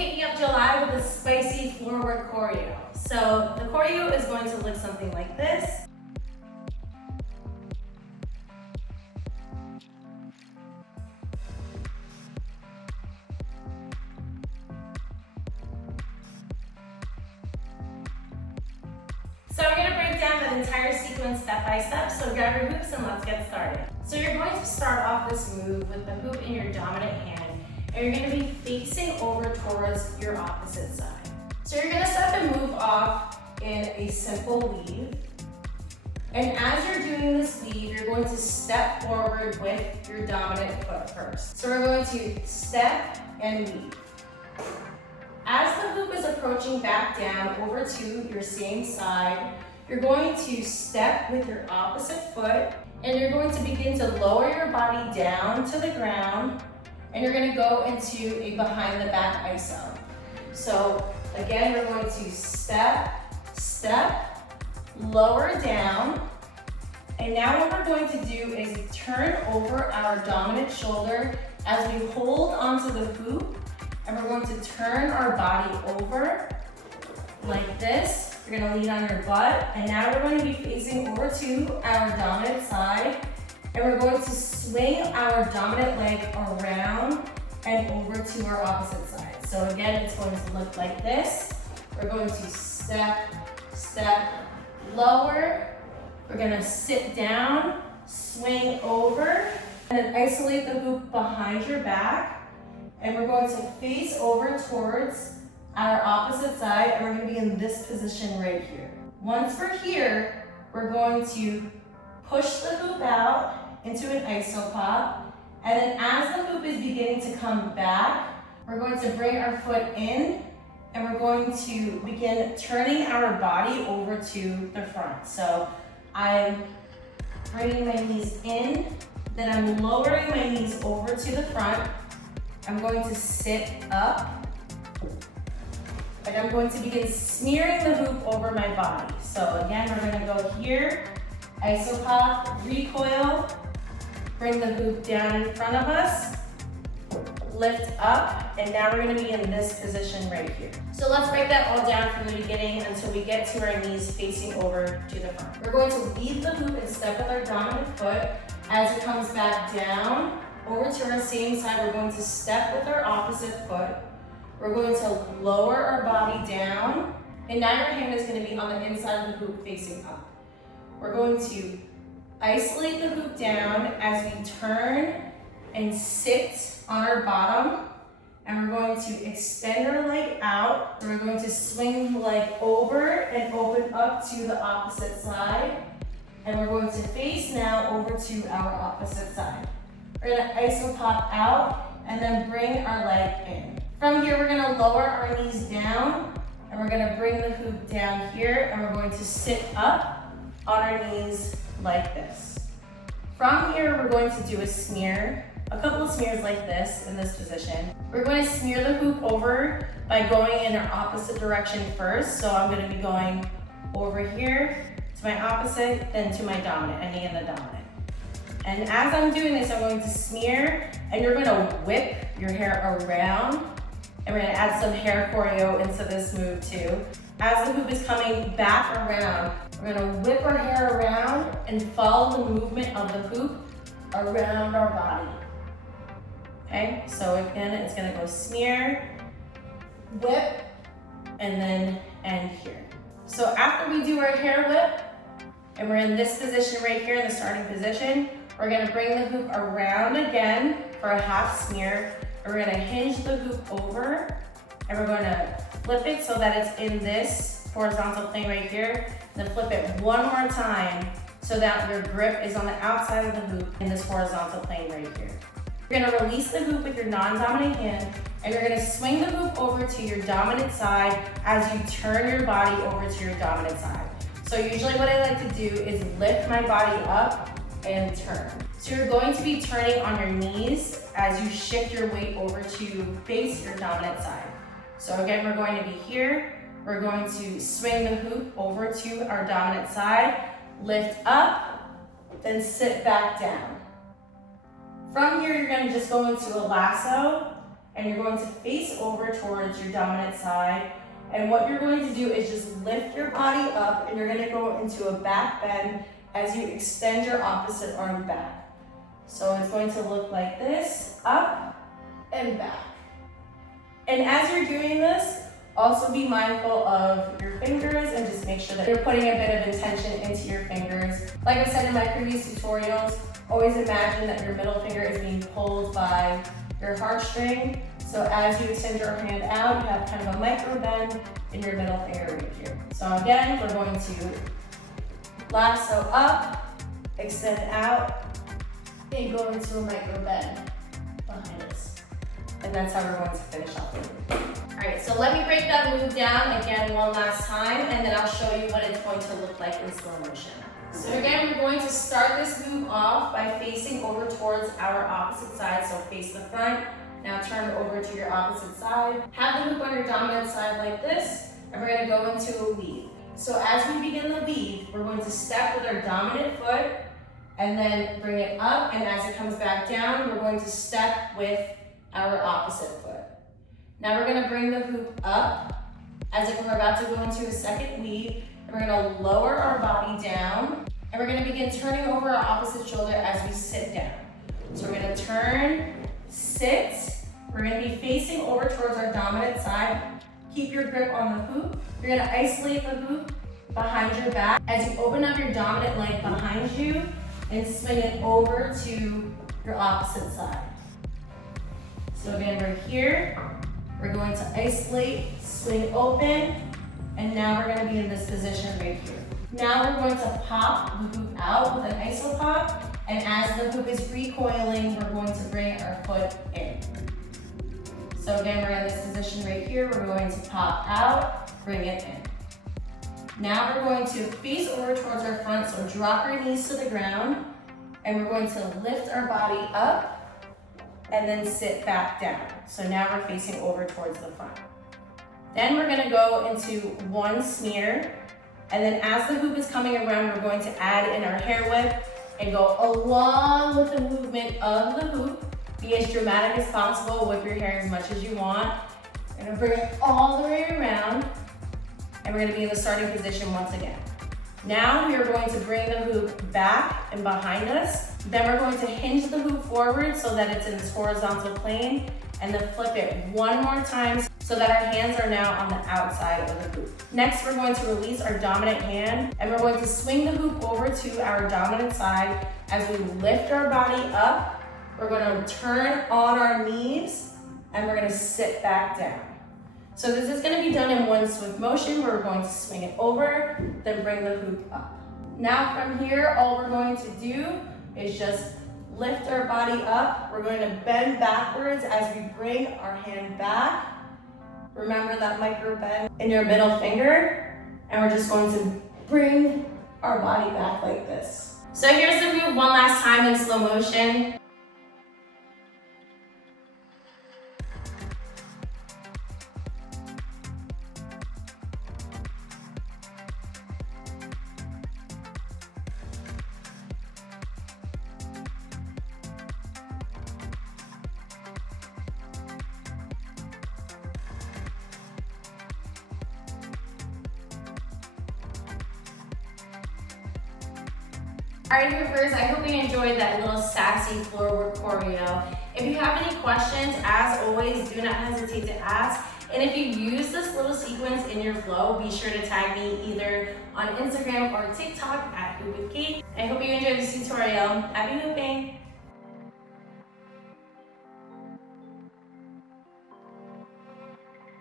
kicking off July with a spicy floorwork choreo. So the choreo is going to look something like this. So we're going to break down that entire sequence step by step, so grab your hoops and let's get started. So you're going to start off this move with the hoop in your dominant hand, and you're going to be facing over towards your opposite side. So you're going to start the move off in a simple weave, and as you're doing this weave, you're going to step forward with your dominant foot first. So we're going to step and weave. As the hoop is approaching back down over to your same side, you're going to step with your opposite foot, and you're going to begin to lower your body down to the ground, and you're going to go into a behind the back ISO. So again, we're going to step, step, lower down, and now what we're going to do is turn over our dominant shoulder as we hold onto the hoop. And we're going to turn our body over like this. You're going to lean on your butt. And now we're going to be facing over to our dominant side. And we're going to swing our dominant leg around and over to our opposite side. So again, it's going to look like this. We're going to step, step, lower. We're going to sit down, swing over, and then isolate the hoop behind your back. And we're going to face over towards our opposite side, and we're going to be in this position right here. Once we're here, we're going to push the hoop out into an iso pop, and then as the hoop is beginning to come back, we're going to bring our foot in, and we're going to begin turning our body over to the front. So I'm bringing my knees in, then I'm lowering my knees over to the front. I'm going to sit up, and I'm going to begin smearing the hoop over my body. So again, we're going to go here, iso pop, recoil, bring the hoop down in front of us, lift up, and now we're going to be in this position right here. So let's break that all down from the beginning until we get to our knees facing over to the front. We're going to leave the hoop and step with our dominant foot. As it comes back down, over to our same side, we're going to step with our opposite foot. We're going to lower our body down, and now your hand is going to be on the inside of the hoop facing up. We're going to isolate the hoop down as we turn and sit on our bottom, and we're going to extend our leg out. We're going to swing the leg over and open up to the opposite side, and we're going to face now over to our opposite side. We're going to iso pop out and then bring our leg in. From here, we're going to lower our knees down, and we're going to bring the hoop down here, and we're going to sit up on our knees like this. From here, we're going to do a smear, a couple of smears like this in this position. We're going to smear the hoop over by going in our opposite direction first. So I'm going to be going over here to my opposite, then to my dominant, ending in the dominant. And as I'm doing this, I'm going to smear, and you're going to whip your hair around, and we're going to add some hair choreo into this move too. As the hoop is coming back around, we're going to whip our hair around and follow the movement of the hoop around our body. Okay, so again, it's going to go smear, whip, and then end here. So after we do our hair whip, and we're in this position right here in the starting position, we're going to bring the hoop around again for a half smear. We're going to hinge the hoop over, and we're going to flip it so that it's in this horizontal plane right here. Then flip it one more time so that your grip is on the outside of the hoop in this horizontal plane right here. You're going to release the hoop with your non-dominant hand, and you're going to swing the hoop over to your dominant side as you turn your body over to your dominant side. So usually what I like to do is lift my body up and turn. So you're going to be turning on your knees as you shift your weight over to face your dominant side. So again, we're going to be here. We're going to swing the hoop over to our dominant side, lift up, then sit back down. From here, you're going to just go into a lasso, and you're going to face over towards your dominant side. And what you're going to do is just lift your body up, and you're going to go into a back bend as you extend your opposite arm back. So it's going to look like this, up and back. And as you're doing this, also be mindful of your fingers and just make sure that you're putting a bit of intention into your fingers. Like I said in my previous tutorials, always imagine that your middle finger is being pulled by your heartstring. So as you extend your hand out, you have kind of a micro bend in your middle finger right here. So again, we're going to lasso up, extend out, and go into a micro bend behind us. And that's how we're going to finish off the move. All right, so let me break that move down again one last time, and then I'll show you what it's going to look like in slow motion. So again, we're going to start this move off by facing over towards our opposite side. So face the front, now turn over to your opposite side. Have the hoop on your dominant side like this, and we're gonna go into a weave. So as we begin the weave, we're going to step with our dominant foot, and then bring it up, and as it comes back down, we're going to step with our opposite foot. Now we're gonna bring the hoop up as if we're about to go into a second weave, and we're gonna lower our body down, and we're gonna begin turning over our opposite shoulder as we sit down. So we're gonna turn, sit, we're gonna be facing over towards our dominant side. Keep your grip on the hoop. You're gonna isolate the hoop behind your back as you open up your dominant leg behind you and swing it over to your opposite side. So again, we're here. We're going to isolate, swing open, and now we're going to be in this position right here. Now we're going to pop the hoop out with an iso pop, and as the hoop is recoiling, we're going to bring our foot in. So again, we're in this position right here. We're going to pop out, bring it in. Now we're going to face over towards our front, so drop our knees to the ground, and we're going to lift our body up, and then sit back down. So now we're facing over towards the front. Then we're gonna go into one smear, and then as the hoop is coming around, we're going to add in our hair whip and go along with the movement of the hoop. Be as dramatic as possible, whip your hair as much as you want. We're gonna bring it all the way around, and we're gonna be in the starting position once again. Now we are going to bring the hoop back and behind us. Then we're going to hinge the hoop forward so that it's in this horizontal plane, and then flip it one more time so that our hands are now on the outside of the hoop. Next, we're going to release our dominant hand, and we're going to swing the hoop over to our dominant side. As we lift our body up, we're going to turn on our knees, and we're going to sit back down. So this is going to be done in one swift motion where we're going to swing it over, then bring the hoop up. Now from here, all we're going to do is just lift our body up. We're going to bend backwards as we bring our hand back. Remember that micro bend in your middle finger, and we're just going to bring our body back like this. So here's the move one last time in slow motion. Alright, hoopers, I hope you enjoyed that little sassy floorwork choreo. If you have any questions, as always, do not hesitate to ask. And if you use this little sequence in your flow, be sure to tag me either on Instagram or TikTok at Hoop with Kate. I hope you enjoyed this tutorial. Happy hooping!